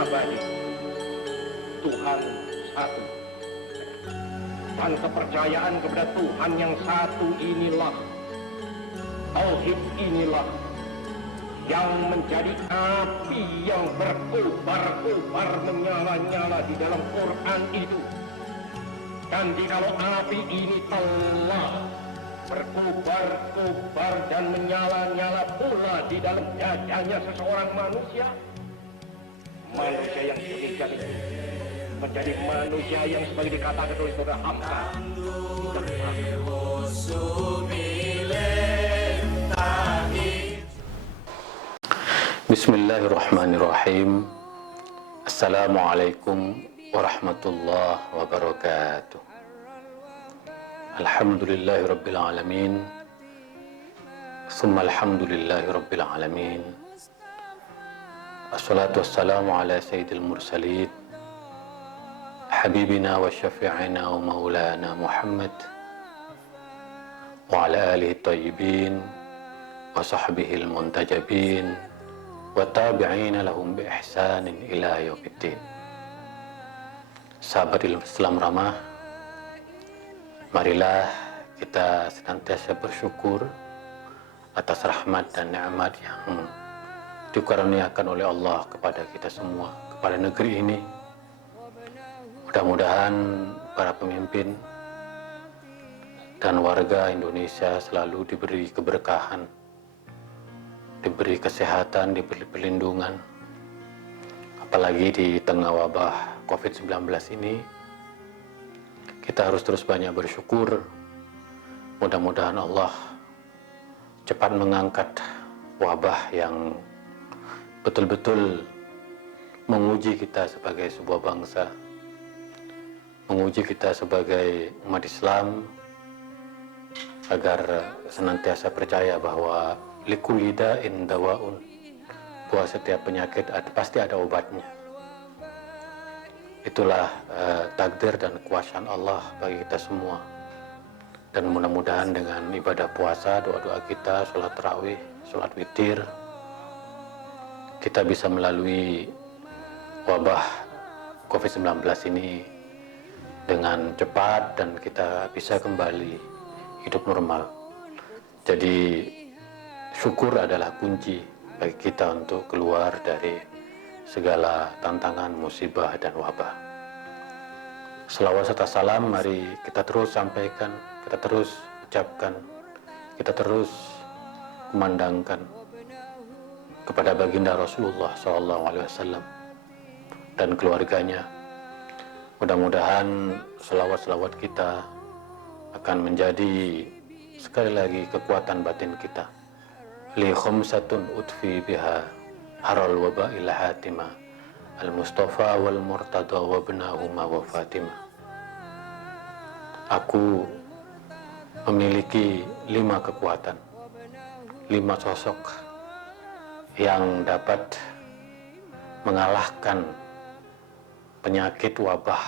abadi. Tuhan satu. Dan kepercayaan kepada Tuhan yang satu inilah, tauhid inilah yang menjadi api yang berkobar-kobar menyala-nyala di dalam Quran itu. Dan jikalau api ini telah berkobar-kobar dan menyala-nyala pula di dalam dadanya seseorang manusia, manusia yang demikian itu menjadi manusia yang sebagai dikatakan oleh saudara Hamka Bismillahirrahmanirrahim. Assalamualaikum warahmatullahi wabarakatuh. Alhamdulillahi rabbil alamin. Summa alhamdulillahi rabbil alamin. Assalatu wassalamu ala sayyidil mursalin, habibina wa syafi'ina wa maulana Muhammad wa ala alihi tayyibin wa sahbihi al-muntajabin wa tabi'ina lahum bi ihsanin ila yaumiddin. Sahabat Islam ramah, marilah kita senantiasa bersyukur atas rahmat dan nikmat yang dikaruniakan oleh Allah kepada kita semua, kepada negeri ini. Mudah-mudahan para pemimpin dan warga Indonesia selalu diberi keberkahan, diberi kesehatan, diberi perlindungan. Apalagi di tengah wabah COVID-19 ini, kita harus terus banyak bersyukur. Mudah-mudahan Allah cepat mengangkat wabah yang betul-betul menguji kita sebagai sebuah bangsa, menguji kita sebagai umat Islam, agar senantiasa percaya bahwa likulli da'in dawaun, bahwa setiap penyakit pasti ada obatnya. Itulah takdir dan kuasaan Allah bagi kita semua. Dan mudah-mudahan dengan ibadah puasa, doa-doa kita, sholat tarawih, sholat witir, kita bisa melalui wabah COVID-19 ini dengan cepat dan kita bisa kembali hidup normal. Jadi syukur adalah kunci bagi kita untuk keluar dari segala tantangan, musibah, dan wabah. Selawat serta salam mari kita terus sampaikan, kita terus ucapkan, kita terus kumandangkan kepada baginda Rasulullah SAW dan keluarganya. Mudah-mudahan selawat-selawat kita akan menjadi sekali lagi kekuatan batin kita. Li khamsatun utfi biha haral waba'il hatima al-Mustafa wal Murtada wa ibnahuma wa Fatimah. Aku memiliki 5 kekuatan, 5 sosok yang dapat mengalahkan penyakit wabah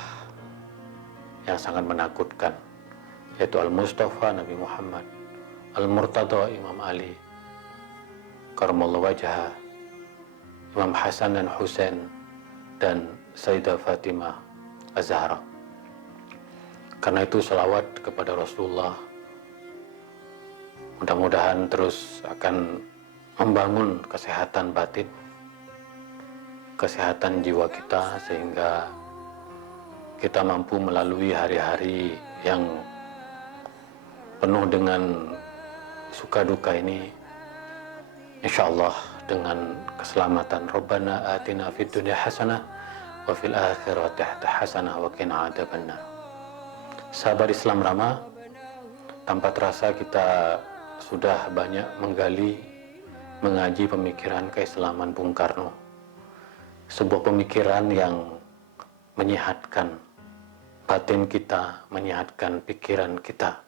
yang sangat menakutkan, yaitu Al-Mustafa Nabi Muhammad, Al-Murtada Imam Ali karamallahu wajhah, Imam Hasan dan Husain, dan Sayyidah Fatimah Az-Zahra. Karena itu salawat kepada Rasulullah mudah-mudahan terus akan membangun kesehatan batin, kesehatan jiwa kita, sehingga kita mampu melalui hari-hari yang penuh dengan suka duka ini, insyaallah dengan keselamatan. Rabbana atina fid dunya hasanah wa fil akhirati hasanah wa qina adzabannar. Sahabat Islam ramah, tanpa terasa kita sudah banyak menggali, mengaji pemikiran keislaman Bung Karno. Sebuah pemikiran yang menyehatkan batin kita, menyehatkan pikiran kita.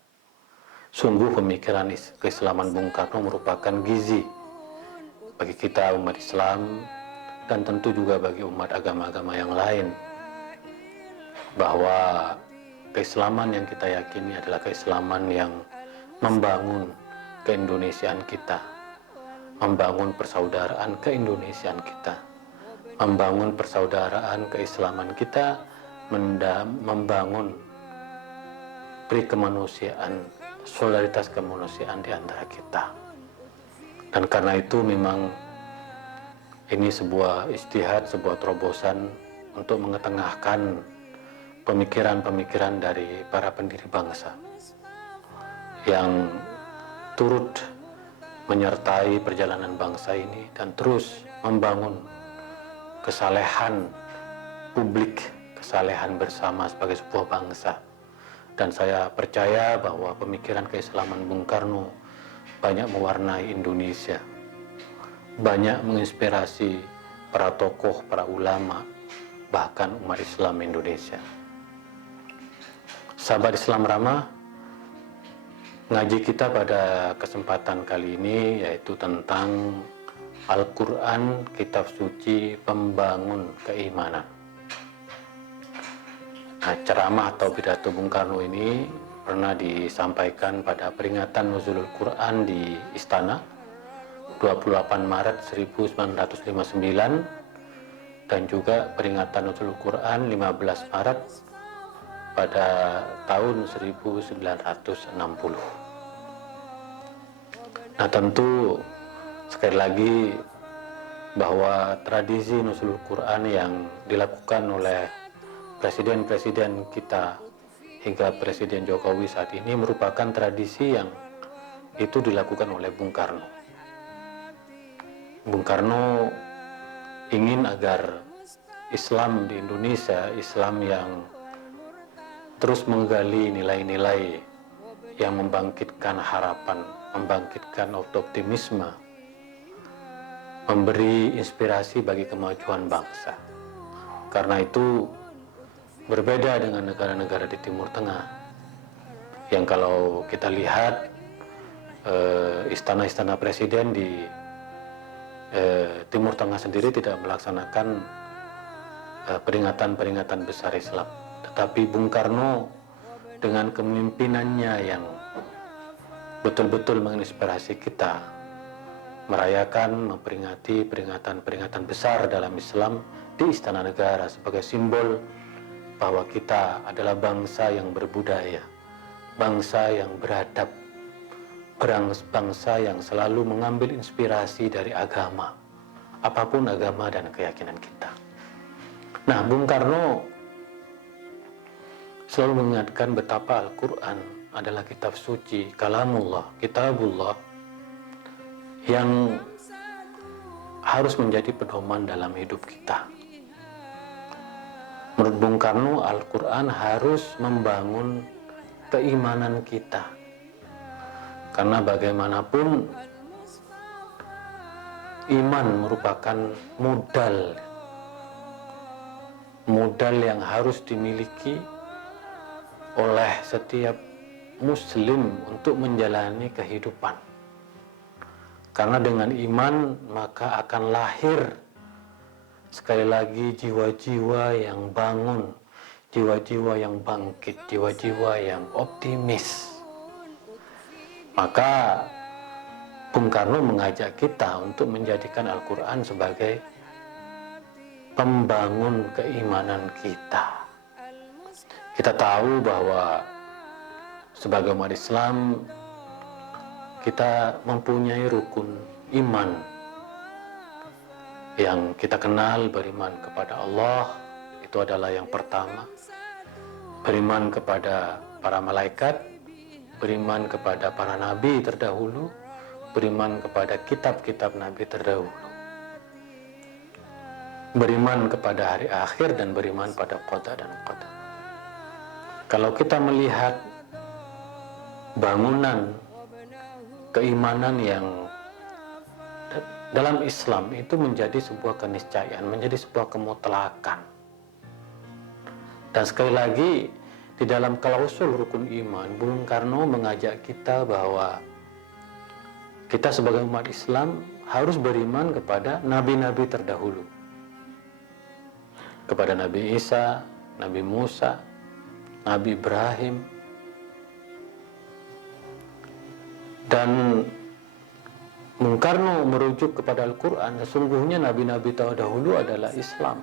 Sungguh pemikiran keislaman Bung Karno merupakan gizi bagi kita umat Islam, dan tentu juga bagi umat agama-agama yang lain, bahwa keislaman yang kita yakini adalah keislaman yang membangun keindonesiaan kita, membangun persaudaraan keindonesiaan kita, membangun persaudaraan keislaman kita, membangun kemanusiaan, solidaritas kemanusiaan di antara kita. Dan karena itu memang ini sebuah istihad, sebuah terobosan untuk mengetengahkan pemikiran-pemikiran dari para pendiri bangsa yang turut menyertai perjalanan bangsa ini dan terus membangun kesalehan publik, kesalehan bersama sebagai sebuah bangsa. Dan saya percaya bahwa pemikiran keislaman Bung Karno banyak mewarnai Indonesia, banyak menginspirasi para tokoh, para ulama, bahkan umat Islam Indonesia. Sahabat Islam Ramah, ngaji kita pada kesempatan kali ini yaitu tentang Al-Quran, kitab suci pembangun keimanan. Nah, ceramah atau pidato Bung Karno ini pernah disampaikan pada peringatan Nuzulul Quran di Istana 28 Maret 1959 dan juga peringatan Nuzulul Quran 15 Maret pada tahun 1960. Nah, tentu sekali lagi bahwa tradisi Nuzulul Quran yang dilakukan oleh presiden-presiden kita hingga Presiden Jokowi saat ini merupakan tradisi yang itu dilakukan oleh Bung Karno. Bung Karno ingin agar Islam di Indonesia, Islam yang terus menggali nilai-nilai yang membangkitkan harapan, membangkitkan optimisme, memberi inspirasi bagi kemajuan bangsa. Karena itu berbeda dengan negara-negara di Timur Tengah yang kalau kita lihat istana-istana presiden di Timur Tengah sendiri tidak melaksanakan peringatan-peringatan besar Islam. Tetapi Bung Karno dengan kemimpinannya yang betul-betul menginspirasi kita merayakan, memperingati peringatan-peringatan besar dalam Islam di Istana Negara sebagai simbol bahwa kita adalah bangsa yang berbudaya, bangsa yang beradab, bangsa yang selalu mengambil inspirasi dari agama, apapun agama dan keyakinan kita. Nah, Bung Karno selalu mengingatkan betapa Al-Quran adalah kitab suci, kalamullah, kitabullah, yang harus menjadi pedoman dalam hidup kita. Menurut Bung Karno, Al-Quran harus membangun keimanan kita. Karena bagaimanapun, iman merupakan modal yang harus dimiliki oleh setiap muslim untuk menjalani kehidupan. Karena dengan iman maka akan lahir sekali lagi jiwa-jiwa yang bangun, jiwa-jiwa yang bangkit, jiwa-jiwa yang optimis. Maka Bung Karno mengajak kita untuk menjadikan Al-Quran sebagai pembangun keimanan kita. Kita tahu bahwa sebagai umat Islam kita mempunyai rukun iman yang kita kenal. Beriman kepada Allah itu adalah yang pertama, beriman kepada para malaikat, beriman kepada para nabi terdahulu, beriman kepada kitab-kitab nabi terdahulu, beriman kepada hari akhir, dan beriman pada qada dan qadar. Kalau kita melihat bangunan keimanan yang dalam Islam itu menjadi sebuah keniscayaan, menjadi sebuah kemutlakan. Dan sekali lagi di dalam klausul rukun iman, Bung Karno mengajak kita bahwa kita sebagai umat Islam harus beriman kepada nabi-nabi terdahulu, kepada Nabi Isa, Nabi Musa, Nabi Ibrahim, dan Bung Karno merujuk kepada Al-Quran, sesungguhnya nabi-nabi terdahulu adalah Islam.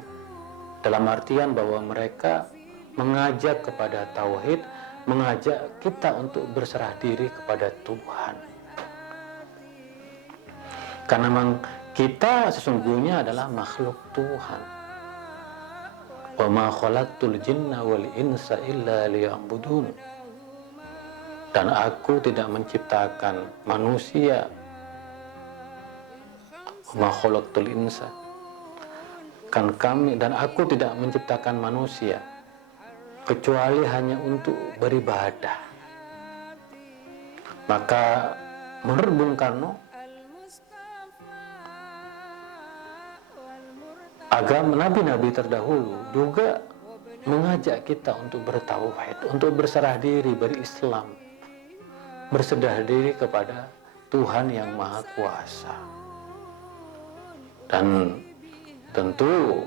Dalam artian bahwa mereka mengajak kepada tauhid, mengajak kita untuk berserah diri kepada Tuhan. Karena memang kita sesungguhnya adalah makhluk Tuhan. Wa ma khalaqtul jinna wal insa illa liya'budun. Dan aku tidak menciptakan manusia. Wa ma khalaqtul insa. Dan aku tidak menciptakan manusia kecuali hanya untuk beribadah. Maka menurut Bung Karno, agama nabi-nabi terdahulu juga mengajak kita untuk bertauhid, untuk berserah diri, berislam, berserah diri kepada Tuhan yang Maha Kuasa. Dan tentu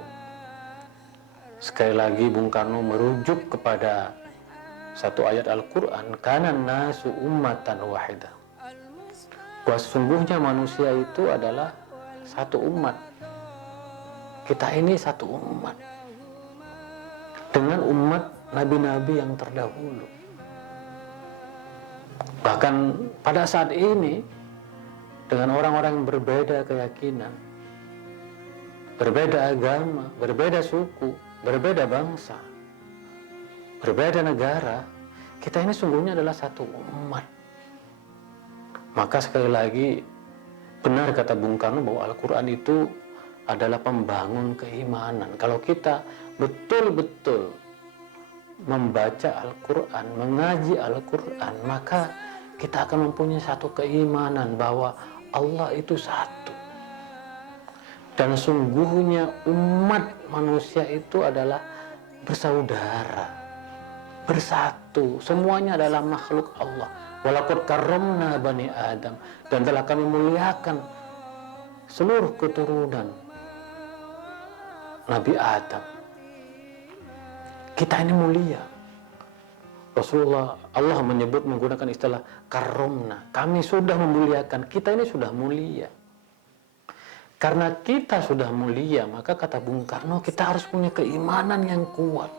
sekali lagi Bung Karno merujuk kepada satu ayat Al-Quran, kana nasu ummatan wahidah, bahwa sesungguhnya manusia itu adalah satu umat. Kita ini satu umat dengan umat nabi-nabi yang terdahulu. Bahkan pada saat ini dengan orang-orang yang berbeda keyakinan, berbeda agama, berbeda suku, berbeda bangsa, berbeda negara, kita ini sungguhnya adalah satu umat. Maka sekali lagi benar kata Bung Karno bahwa Al-Quran itu adalah pembangun keimanan. Kalau kita betul-betul membaca Al-Quran, mengaji Al-Quran, maka kita akan mempunyai satu keimanan bahwa Allah itu satu. Dan sungguhnya umat manusia itu adalah bersaudara, bersatu, semuanya adalah makhluk Allah. Walaqad karramna bani Adam, dan telah kami muliakan seluruh keturunan Nabi Adam. Kita ini mulia. Rasulullah, Allah menyebut menggunakan istilah karramna, kami sudah memuliakan, kita ini sudah mulia. Karena kita sudah mulia, maka kata Bung Karno, kita harus punya keimanan yang kuat.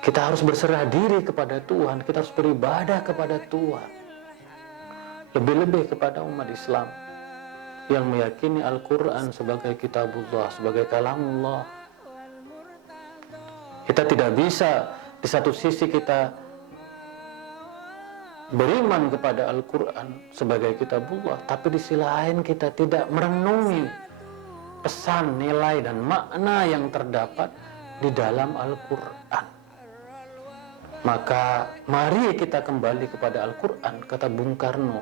Kita harus berserah diri kepada Tuhan, kita harus beribadah kepada Tuhan. Lebih-lebih kepada umat Islam yang meyakini Al-Quran sebagai kitabullah, sebagai kalamullah. Kita tidak bisa di satu sisi kita beriman kepada Al-Quran sebagai kitabullah, tapi di sisi lain kita tidak merenungi pesan, nilai, dan makna yang terdapat di dalam Al-Quran. Maka mari kita kembali kepada Al-Quran, kata Bung Karno,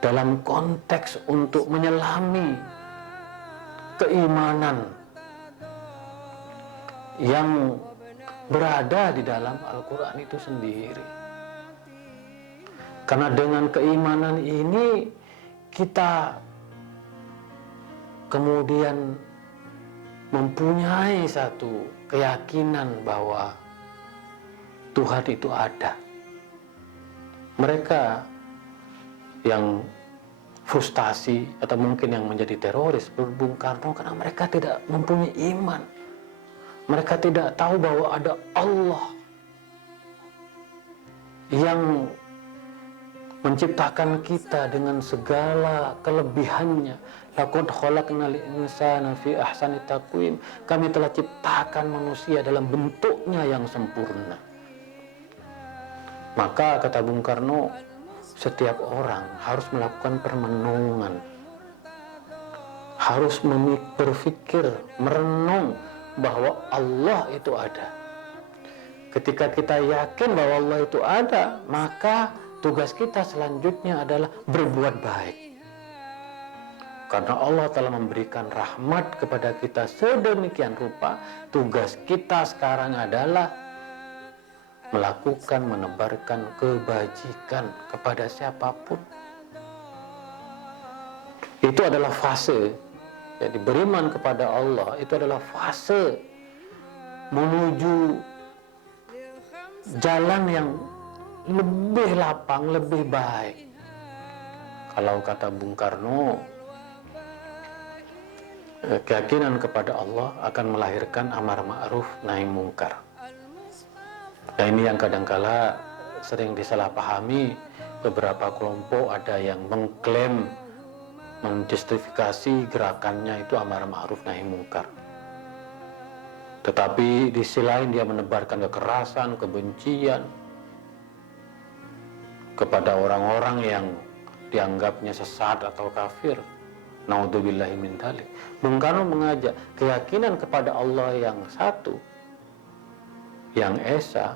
dalam konteks untuk menyelami keimanan yang berada di dalam Al-Quran itu sendiri. Karena dengan keimanan ini kita kemudian mempunyai satu keyakinan bahwa Tuhan itu ada. Mereka yang frustasi atau mungkin yang menjadi teroris Bung Karno karena mereka tidak mempunyai iman. Mereka tidak tahu bahwa ada Allah yang menciptakan kita dengan segala kelebihannya. Laqad khalaqnal insana fi ahsani taqwim. Kami telah ciptakan manusia dalam bentuknya yang sempurna. Maka kata Bung Karno, setiap orang harus melakukan permenungan, harus berpikir, merenung bahwa Allah itu ada. Ketika kita yakin bahwa Allah itu ada, maka tugas kita selanjutnya adalah berbuat baik. Karena Allah telah memberikan rahmat kepada kita sedemikian rupa, tugas kita sekarang adalah melakukan, menebarkan kebajikan kepada siapapun. Itu adalah fase. Jadi beriman kepada Allah itu adalah fase menuju jalan yang lebih lapang, lebih baik. Kalau kata Bung Karno, keyakinan kepada Allah akan melahirkan amar ma'ruf nahi mungkar. Nah, ini yang kadangkala sering disalahpahami beberapa kelompok. Ada yang mengklaim, menjustifikasi gerakannya itu amar ma'ruf nahi mungkar, tetapi di sisi lain dia menebarkan kekerasan, kebencian kepada orang-orang yang dianggapnya sesat atau kafir. Naudzubillahi min dzalik. Bung Karno mengajak keyakinan kepada Allah yang satu, yang esa,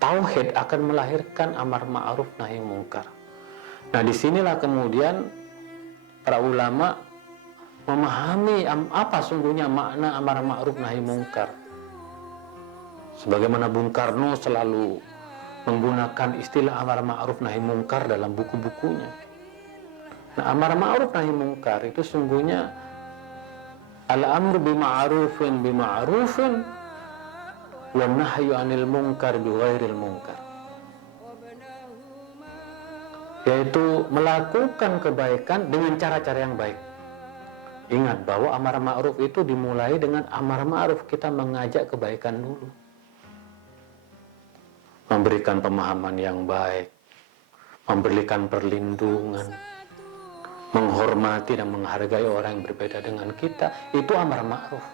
tauhid akan melahirkan amar ma'ruf nahi mungkar. Nah, disinilah kemudian para ulama memahami apa sungguhnya makna amar ma'ruf nahi mungkar. Sebagaimana Bung Karno selalu menggunakan istilah amar ma'ruf nahi mungkar dalam buku-bukunya. Nah, amar ma'ruf nahi mungkar itu sungguhnya al-amru bima'rufin bima'rufin wa nahyu 'anil munkar bighairil munkar. Yaitu melakukan kebaikan dengan cara-cara yang baik. Ingat bahwa amar ma'ruf itu dimulai dengan amar ma'ruf, kita mengajak kebaikan dulu. Memberikan pemahaman yang baik, memberikan perlindungan, menghormati dan menghargai orang yang berbeda dengan kita, itu amar ma'ruf.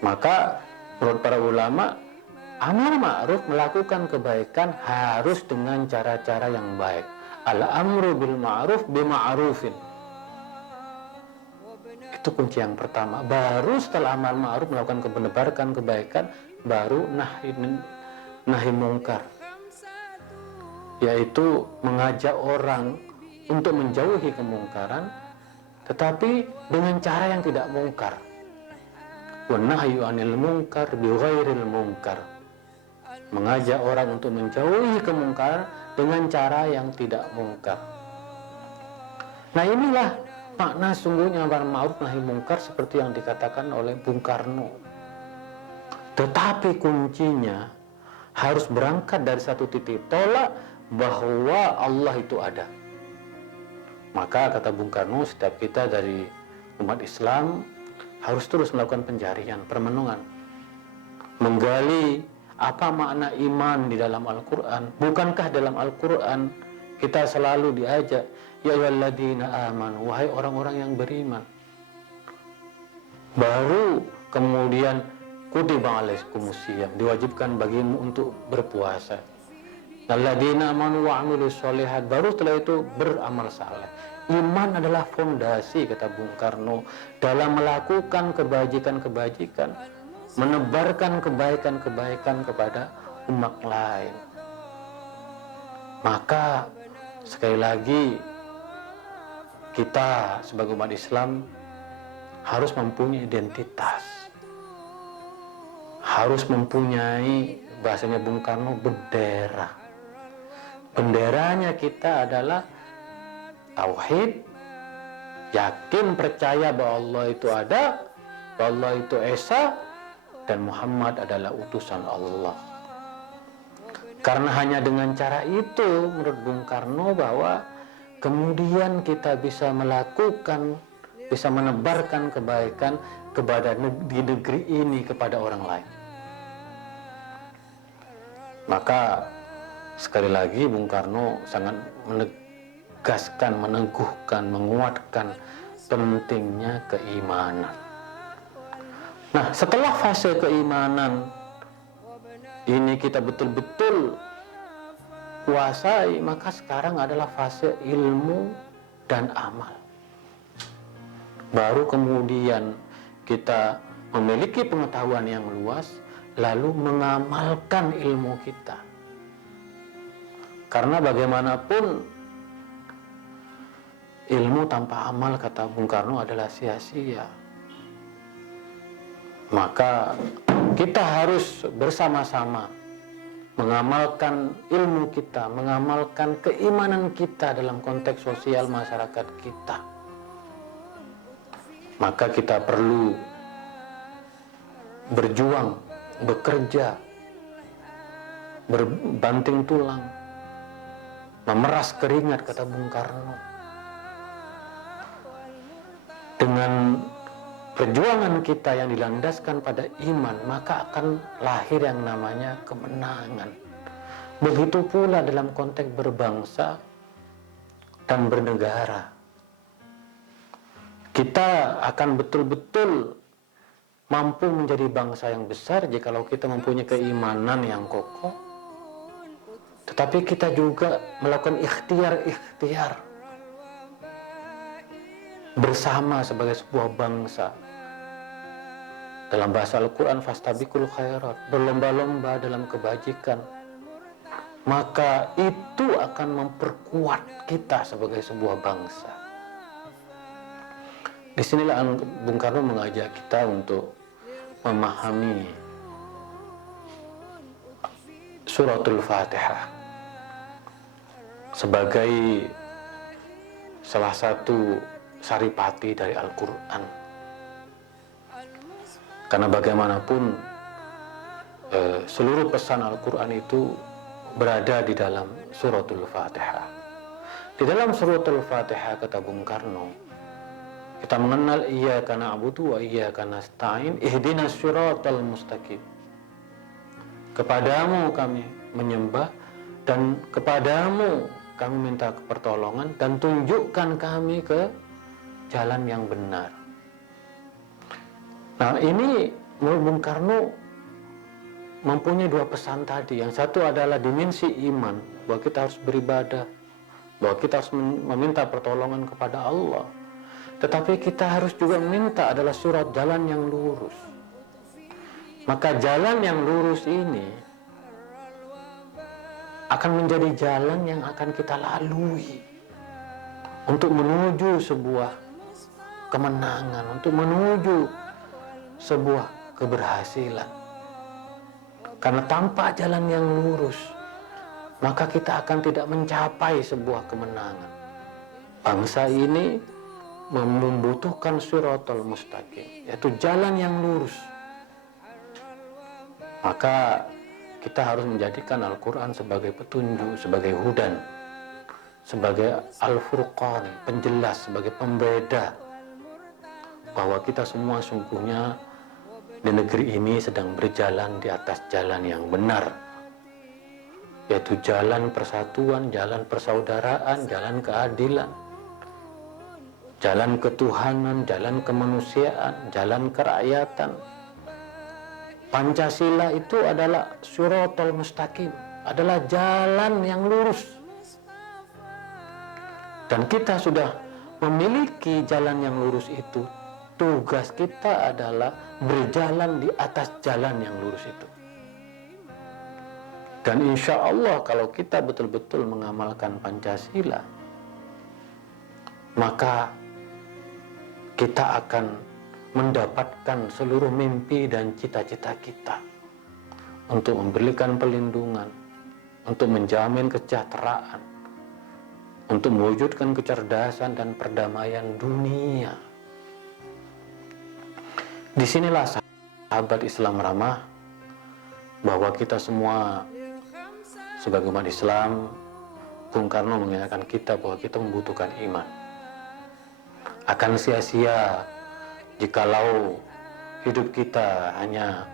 Maka menurut para ulama, amar ma'ruf melakukan kebaikan harus dengan cara-cara yang baik. Al-amru bil ma'ruf bima'rufin. Itu kunci yang pertama. Baru setelah amar ma'ruf melakukan menebarkan kebaikan, baru nahi mungkar, yaitu mengajak orang untuk menjauhi kemungkaran, tetapi dengan cara yang tidak mungkar. Wa nahyu 'anil munkar bighairil munkar. Mengajak orang untuk menjauhi kemungkaran dengan cara yang tidak mungkar. Nah, inilah makna sungguhnya amar ma'ruf nahi mungkar seperti yang dikatakan oleh Bung Karno. Tetapi kuncinya harus berangkat dari satu titik tolak bahwa Allah itu ada. Maka kata Bung Karno, setiap kita dari umat Islam harus terus melakukan pencarian, permenungan, menggali apa makna iman di dalam Al-Quran. Bukankah dalam Al-Quran kita selalu diajak, ya ayyuhalladzina amanu, wahai orang-orang yang beriman. Baru kemudian kutiba alaikumusiyam, diwajibkan bagimu untuk berpuasa. Alladzina amanu wa 'amilus sholihat, baru setelah itu beramal saleh. Iman adalah fondasi, kata Bung Karno, dalam melakukan kebajikan-kebajikan, menebarkan kebaikan-kebaikan kepada umat lain. Maka sekali lagi kita sebagai umat Islam harus mempunyai identitas, harus mempunyai, bahasanya Bung Karno, bendera. Benderanya kita adalah tauhid, yakin percaya bahwa Allah itu ada, bahwa Allah itu esa, dan Muhammad adalah utusan Allah. Karena hanya dengan cara itu, menurut Bung Karno, bahwa kemudian kita bisa melakukan, bisa menebarkan kebaikan kepada di negeri ini kepada orang lain. Maka sekali lagi Bung Karno sangat menegaskan, meneguhkan, menguatkan pentingnya keimanan. Nah, setelah fase keimanan ini kita betul-betul kuasai, maka sekarang adalah fase ilmu dan amal. Baru kemudian kita memiliki pengetahuan yang luas, lalu mengamalkan ilmu kita. Karena bagaimanapun ilmu tanpa amal, kata Bung Karno, adalah sia-sia. Maka kita harus bersama-sama mengamalkan ilmu kita, mengamalkan keimanan kita dalam konteks sosial masyarakat kita. Maka kita perlu berjuang, bekerja, berbanting tulang memeras keringat, kata Bung Karno. Dengan perjuangan kita yang dilandaskan pada iman, maka akan lahir yang namanya kemenangan. Begitu pula dalam konteks berbangsa dan bernegara. Kita akan betul-betul mampu menjadi bangsa yang besar jikalau kita mempunyai keimanan yang kokoh. Tetapi kita juga melakukan ikhtiar bersama sebagai sebuah bangsa. Dalam bahasa Al-Quran, fastabiqul khairat, berlomba-lomba dalam kebajikan. Maka itu akan memperkuat kita sebagai sebuah bangsa. Disinilah Bung Karno mengajak kita untuk memahami suratul Fatihah sebagai salah satu saripati dari Al-Quran. Karena bagaimanapun seluruh pesan Al-Quran itu berada di dalam suratul Fatihah. Di dalam suratul Fatihah, kata Bung Karno, kita mengenal iyyaka na'budu wa iyyaka nasta'in ihdinas siratal mustaqim. Kepadamu kami menyembah dan kepadamu kami minta pertolongan, dan tunjukkan kami ke jalan yang benar. Nah, ini menurut Bung Karno mempunyai dua pesan tadi. Yang satu adalah dimensi iman, bahwa kita harus beribadah, bahwa kita harus meminta pertolongan kepada Allah. Tetapi kita harus juga meminta adalah surat jalan yang lurus. Maka jalan yang lurus ini akan menjadi jalan yang akan kita lalui untuk menuju sebuah kemenangan, untuk menuju sebuah keberhasilan. Karena tanpa jalan yang lurus, maka kita akan tidak mencapai sebuah kemenangan. Bangsa ini membutuhkan siratal mustaqim, yaitu jalan yang lurus. Maka kita harus menjadikan Al-Quran sebagai petunjuk, sebagai hudan, sebagai Al-Furqan, penjelas, sebagai pembeda, bahwa kita semua sungguhnya di negeri ini sedang berjalan di atas jalan yang benar, yaitu jalan persatuan, jalan persaudaraan, jalan keadilan, jalan ketuhanan, jalan kemanusiaan, jalan kerakyatan. Pancasila itu adalah suratul mustaqim, adalah jalan yang lurus. Dan kita sudah memiliki jalan yang lurus itu. Tugas kita adalah berjalan di atas jalan yang lurus itu. Dan insya Allah kalau kita betul-betul mengamalkan Pancasila, maka kita akan mendapatkan seluruh mimpi dan cita-cita kita untuk memberikan perlindungan, untuk menjamin kesejahteraan, untuk mewujudkan kecerdasan dan perdamaian dunia. Disinilah sahabat Islam ramah, bahwa kita semua sebagai umat Islam, Bung Karno mengingatkan kita bahwa kita membutuhkan iman. Akan sia-sia jikalau hidup kita hanya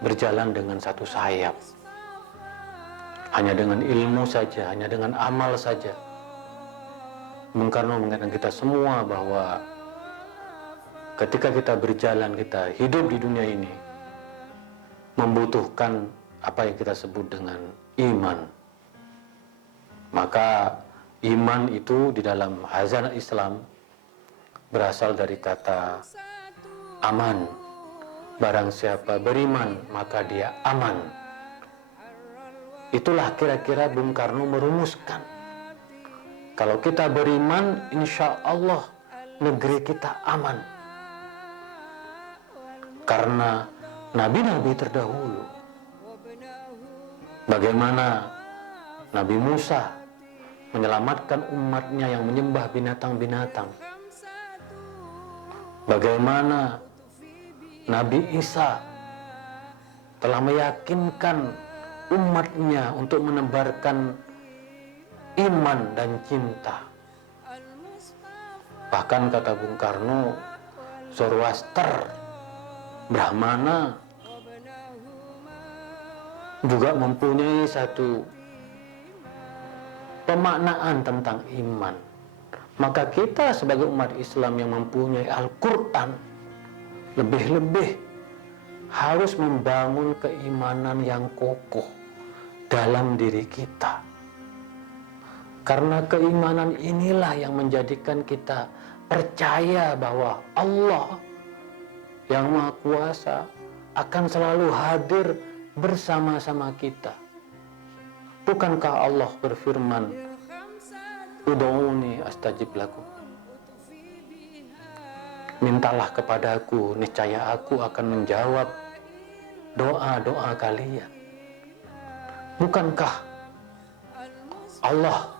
berjalan dengan satu sayap, hanya dengan ilmu saja, hanya dengan amal saja. Bung Karno mengingatkan kita semua bahwa ketika kita berjalan, kita hidup di dunia ini, membutuhkan apa yang kita sebut dengan iman. Maka iman itu di dalam hazanah Islam berasal dari kata aman. Barang siapa beriman, maka dia aman. Itulah kira-kira Bung Karno merumuskan. Kalau kita beriman, insya Allah negeri kita aman. Karena nabi-nabi terdahulu, bagaimana Nabi Musa menyelamatkan umatnya yang menyembah binatang-binatang, bagaimana Nabi Isa telah meyakinkan umatnya untuk menebarkan iman dan cinta. Bahkan kata Bung Karno, Zoroaster, Brahmana juga mempunyai satu pemaknaan tentang iman. Maka kita sebagai umat Islam yang mempunyai Al-Quran, lebih-lebih harus membangun keimanan yang kokoh dalam diri kita. Karena keimanan inilah yang menjadikan kita percaya bahwa Allah yang Maha Kuasa akan selalu hadir bersama-sama kita. Bukankah Allah berfirman, "Ud'uni astajib lakum." Mintalah kepadaku, niscaya aku akan menjawab doa-doa kalian. Bukankah Allah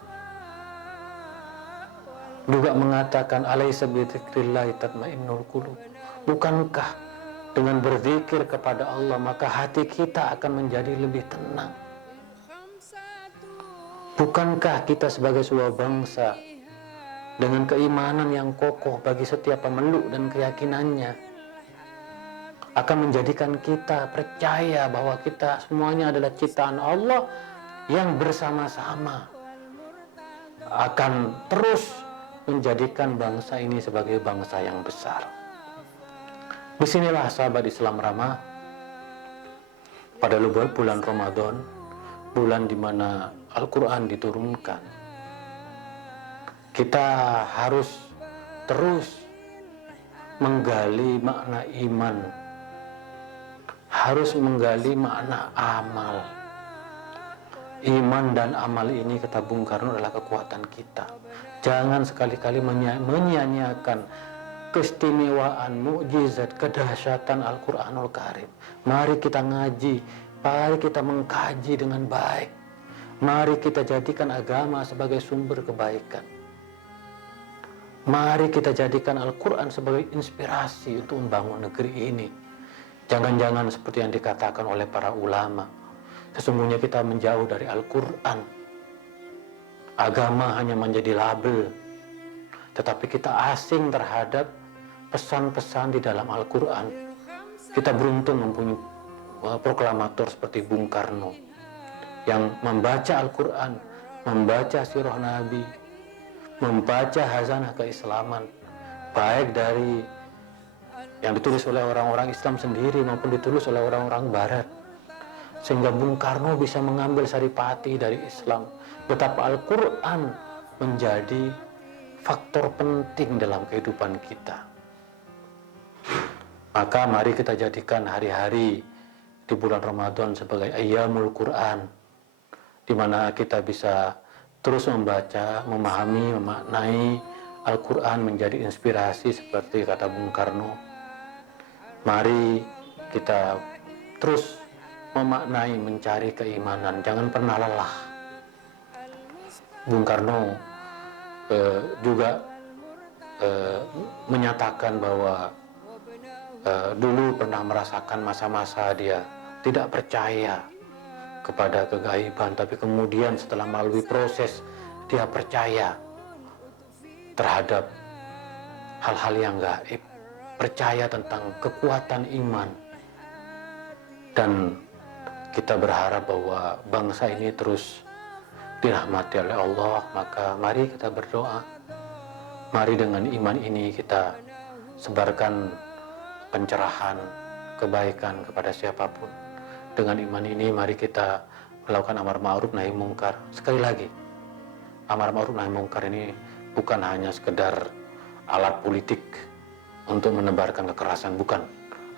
juga mengatakan, "Alaisa bidzikrillah tatmainnul qulub." Bukankah dengan berzikir kepada Allah maka hati kita akan menjadi lebih tenang? Bukankah kita sebagai sebuah bangsa dengan keimanan yang kokoh bagi setiap pemeluk dan keyakinannya akan menjadikan kita percaya bahwa kita semuanya adalah ciptaan Allah yang bersama-sama akan terus menjadikan bangsa ini sebagai bangsa yang besar. Disinilah sahabat Islam Ramah, pada bulan Ramadan, bulan di mana Al-Quran diturunkan, kita harus terus menggali makna iman, harus menggali makna amal. Iman dan amal ini, kata Bung Karno, adalah kekuatan kita. Jangan sekali-kali menyia-nyiakan keistimewaan, mukjizat, kedahsyatan Al-Quranul Karim. Mari kita ngaji, mari kita mengkaji dengan baik. Mari kita jadikan agama sebagai sumber kebaikan. Mari kita jadikan Al-Quran sebagai inspirasi untuk membangun negeri ini. Jangan-jangan seperti yang dikatakan oleh para ulama, sesungguhnya kita menjauh dari Al-Quran. Agama hanya menjadi label, tetapi kita asing terhadap pesan-pesan di dalam Al-Quran. Kita beruntung mempunyai proklamator seperti Bung Karno yang membaca Al-Quran, membaca sirah Nabi, membaca hazanah keislaman, baik dari yang ditulis oleh orang-orang Islam sendiri maupun ditulis oleh orang-orang Barat, sehingga Bung Karno bisa mengambil saripati dari Islam, betapa Al-Quran menjadi faktor penting dalam kehidupan kita. Maka mari kita jadikan hari-hari di bulan Ramadan sebagai Ayyamul Quran, di mana kita bisa terus membaca, memahami, memaknai Al-Quran menjadi inspirasi seperti kata Bung Karno. Mari kita terus memaknai, mencari keimanan, jangan pernah lelah. Bung Karno juga menyatakan bahwa dulu pernah merasakan masa-masa dia tidak percaya kepada kegaiban, tapi kemudian setelah melalui proses dia percaya terhadap hal-hal yang gaib, percaya tentang kekuatan iman. Dan kita berharap bahwa bangsa ini terus dirahmati oleh Allah. Maka mari kita berdoa, mari dengan iman ini kita sebarkan pencerahan, kebaikan kepada siapapun. Dengan iman ini mari kita melakukan amar ma'ruf nahi mungkar. Sekali lagi, amar ma'ruf nahi mungkar ini bukan hanya sekedar alat politik untuk menebarkan kekerasan, bukan.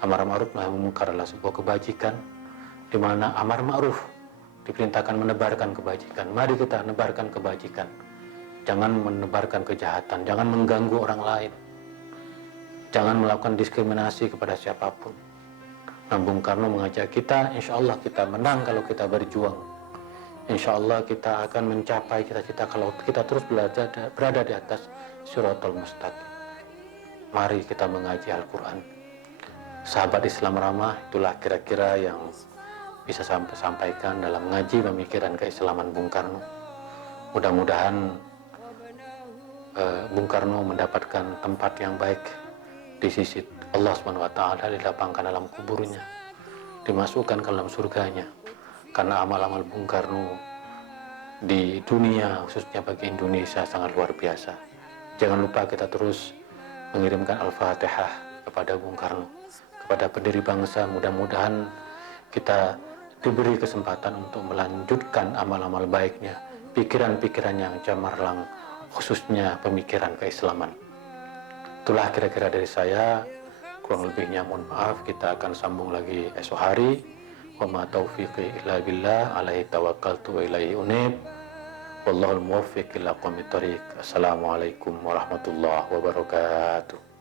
Amar ma'ruf nahi mungkar adalah sebuah kebajikan, di mana amar ma'ruf diperintahkan menebarkan kebajikan. Mari kita menebarkan kebajikan, jangan menebarkan kejahatan, jangan mengganggu orang lain, jangan melakukan diskriminasi kepada siapapun. Nah, Bung Karno mengajak kita, insya Allah kita menang kalau kita berjuang. Insya Allah kita akan mencapai cita-cita kalau kita terus berada di atas Shiratal Mustaqim. Mari kita mengaji Al-Quran. Sahabat Islam Ramah, itulah kira-kira yang bisa sampaikan dalam ngaji pemikiran keislaman Bung Karno. Mudah-mudahan Bung Karno mendapatkan tempat yang baik di sisi Allah SWT, dilapangkan alam kuburnya, dimasukkan ke dalam surganya. Karena amal-amal Bung Karno di dunia, khususnya bagi Indonesia, sangat luar biasa. Jangan lupa kita terus mengirimkan Al-Fatihah kepada Bung Karno, kepada pendiri bangsa. Mudah-mudahan kita diberi kesempatan untuk melanjutkan amal-amal baiknya, pikiran-pikiran yang cemerlang, khususnya pemikiran keislaman. Itulah kira-kira dari saya. Kurang lebihnya mohon maaf. Kita akan sambung lagi esok hari. Wa ma taufiqi illa billah, alaihi tawakkaltu wa ilaihi unib. Wallahul muwaffiq ila aqwamit thoriq. Assalamualaikum warahmatullahi wabarakatuh.